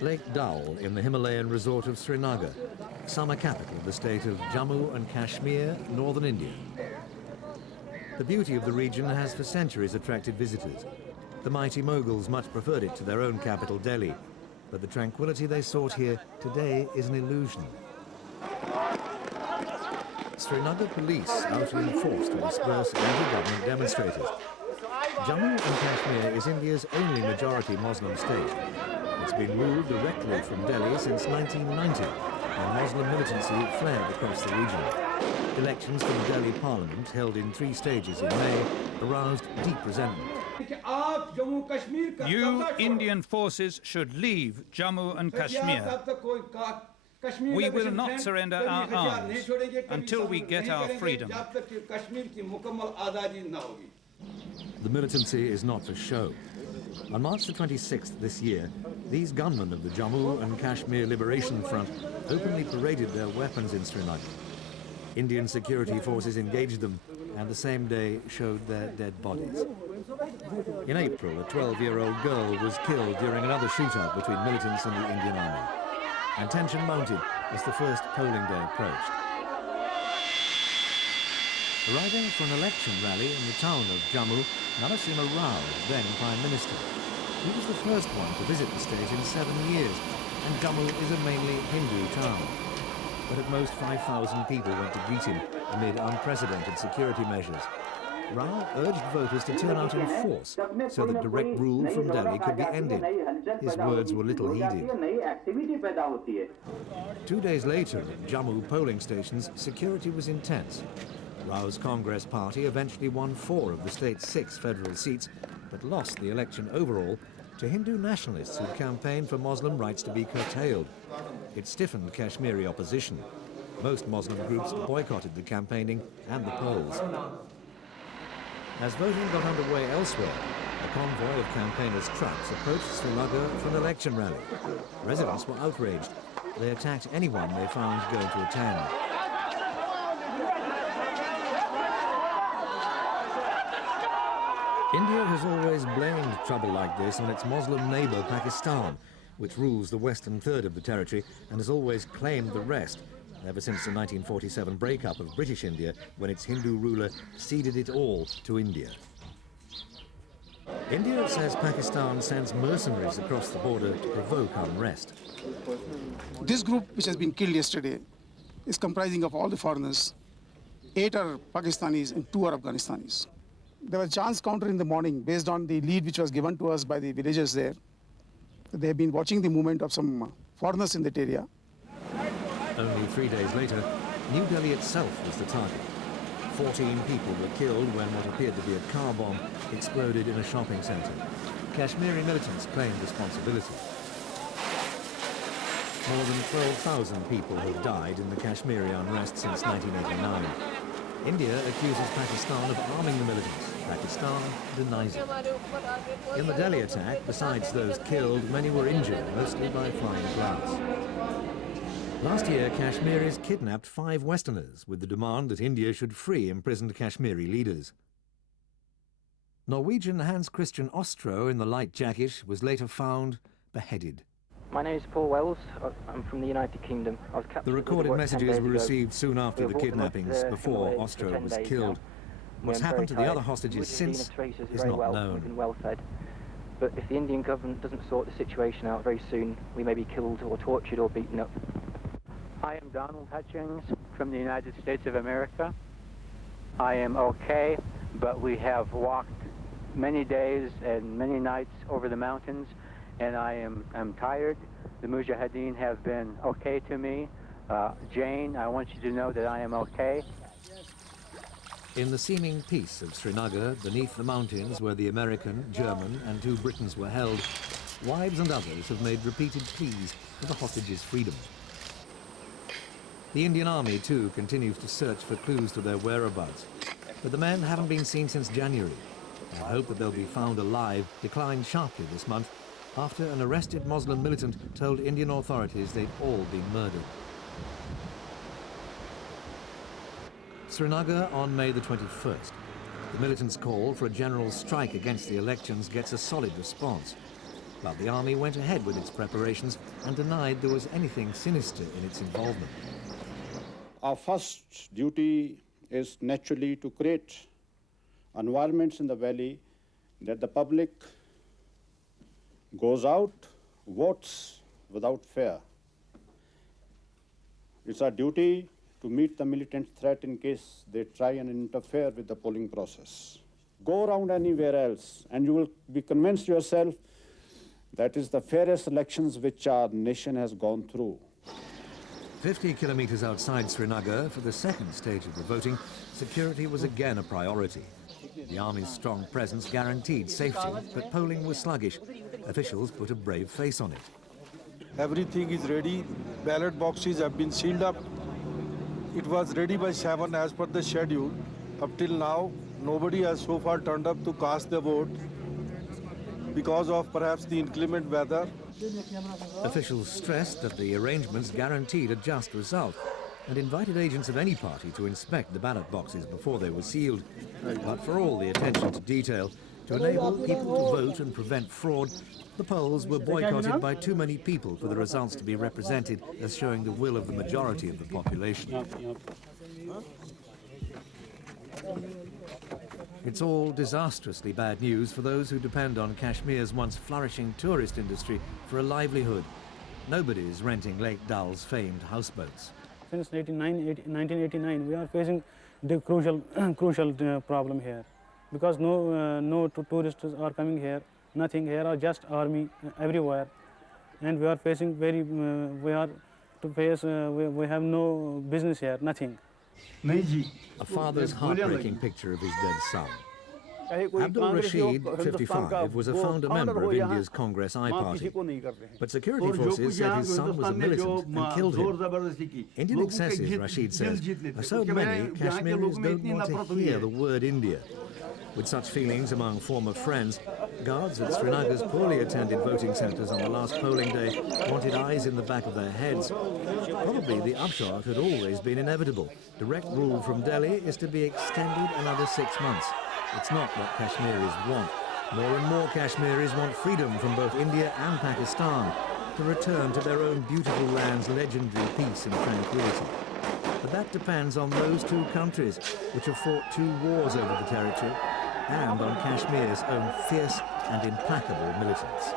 Lake Dal in the Himalayan resort of Srinagar, summer capital of the state of Jammu and Kashmir, northern India. The beauty of the region has for centuries attracted visitors. The mighty Mughals much preferred it to their own capital, Delhi, but the tranquility they sought here today is an illusion. Srinagar police out in force to disperse anti-government demonstrators. Jammu and Kashmir is India's only majority Muslim state. It's been ruled directly from Delhi since 1990, when Muslim militancy flared across the region. Elections for the Delhi parliament, held in 3 stages in May, aroused deep resentment. You Indian forces should leave Jammu and Kashmir. We will not surrender our arms until we get our freedom. The militancy is not for show. On March the 26th this year, these gunmen of the Jammu and Kashmir Liberation Front openly paraded their weapons in Srinagar. Indian security forces engaged them and the same day showed their dead bodies. In April, a 12-year-old girl was killed during another shootout between militants and the Indian Army. And tension mounted as the first polling day approached. Arriving for an election rally in the town of Jammu, Narasimha Rao, then Prime Minister. He was the first one to visit the state in 7 years, and Jammu is a mainly Hindu town. But at most 5,000 people went to greet him amid unprecedented security measures. Rao urged voters to turn out in force so that direct rule from Delhi could be ended. His words were little heeded. 2 days later, at Jammu polling stations, security was intense. Rao's Congress party eventually won 4 of the state's 6 federal seats, but lost the election overall to Hindu nationalists who campaigned for Muslim rights to be curtailed. It stiffened Kashmiri opposition. Most Muslim groups boycotted the campaigning and the polls. As voting got underway elsewhere, a convoy of campaigners' trucks approached Srinagar for an election rally. Residents were outraged. They attacked anyone they found going to attend. India has always blamed trouble like this on its Muslim neighbour Pakistan, which rules the western third of the territory and has always claimed the rest, ever since the 1947 breakup of British India, when its Hindu ruler ceded it all to India. India says Pakistan sends mercenaries across the border to provoke unrest. This group, which has been killed yesterday, is comprising of all the foreigners. 8 are Pakistanis and 2 are Afghanis. There was a chance counter in the morning based on the lead which was given to us by the villagers there. They have been watching the movement of some foreigners in that area. Only 3 days later, New Delhi itself was the target. 14 people were killed when what appeared to be a car bomb exploded in a shopping centre. Kashmiri militants claimed responsibility. More than 12,000 people have died in the Kashmiri unrest since 1989. India accuses Pakistan of arming the militants. Pakistan denies it. In the Delhi attack, besides those killed, many were injured, mostly by flying glass. Last year, Kashmiris kidnapped 5 Westerners with the demand that India should free imprisoned Kashmiri leaders. Norwegian Hans Christian Ostro in the light jacket was later found beheaded. My name is Paul Wells. I'm from the United Kingdom. I was captured. The recorded messages were received soon after the kidnappings, before Ostro was killed. What's happened to the other hostages since is not known. We've been well fed. But if the Indian government doesn't sort the situation out very soon, we may be killed or tortured or beaten up. I am Donald Hutchings from the United States of America. I am okay, but we have walked many days and many nights over the mountains, and I'm tired. The Mujahideen have been okay to me. Jane, I want you to know that I am okay. In the seeming peace of Srinagar, beneath the mountains where the American, German and 2 Britons were held, wives and others have made repeated pleas for the hostages' freedom. The Indian Army, too, continues to search for clues to their whereabouts, but the men haven't been seen since January. The hope that they'll be found alive declined sharply this month after an arrested Muslim militant told Indian authorities they'd all been murdered. Srinagar on May the 21st. The militants' call for a general strike against the elections gets a solid response. But the army went ahead with its preparations and denied there was anything sinister in its involvement. Our first duty is naturally to create environments in the valley that the public goes out, votes without fear. It's our duty to meet the militant threat in case they try and interfere with the polling process. Go around anywhere else and you will be convinced yourself that is the fairest elections which our nation has gone through. 50 kilometers outside Srinagar, for the second stage of the voting, security was again a priority. The army's strong presence guaranteed safety, but polling was sluggish. Officials put a brave face on it. Everything is ready. Ballot boxes have been sealed up. It was ready by 7 as per the schedule. Up till now, nobody has so far turned up to cast the vote because of perhaps the inclement weather. Officials stressed that the arrangements guaranteed a just result and invited agents of any party to inspect the ballot boxes before they were sealed. But for all the attention to detail, to enable people to vote and prevent fraud, the polls were boycotted by too many people for the results to be represented as showing the will of the majority of the population. It's all disastrously bad news for those who depend on Kashmir's once flourishing tourist industry for a livelihood. Nobody is renting Lake Dal's famed houseboats. Since 1989, we are facing the crucial problem here, because no tourists are coming here. Nothing here are just army everywhere, and we are facing we have no business here, nothing. A father's heartbreaking picture of his dead son. Abdul Rashid, 55, was a founder member of India's Congress I party. But security forces said his son was a militant and killed him. Indian excesses, Rashid says, are so many Kashmiris don't want to hear the word India. With such feelings among former friends, guards at Srinagar's poorly attended voting centres on the last polling day wanted eyes in the back of their heads. Probably the upshot had always been inevitable. Direct rule from Delhi is to be extended another 6 months. It's not what Kashmiris want. More and more Kashmiris want freedom from both India and Pakistan, to return to their own beautiful land's legendary peace and tranquility. But that depends on those two countries, which have fought 2 wars over the territory, and on Kashmir's own fierce and implacable militants.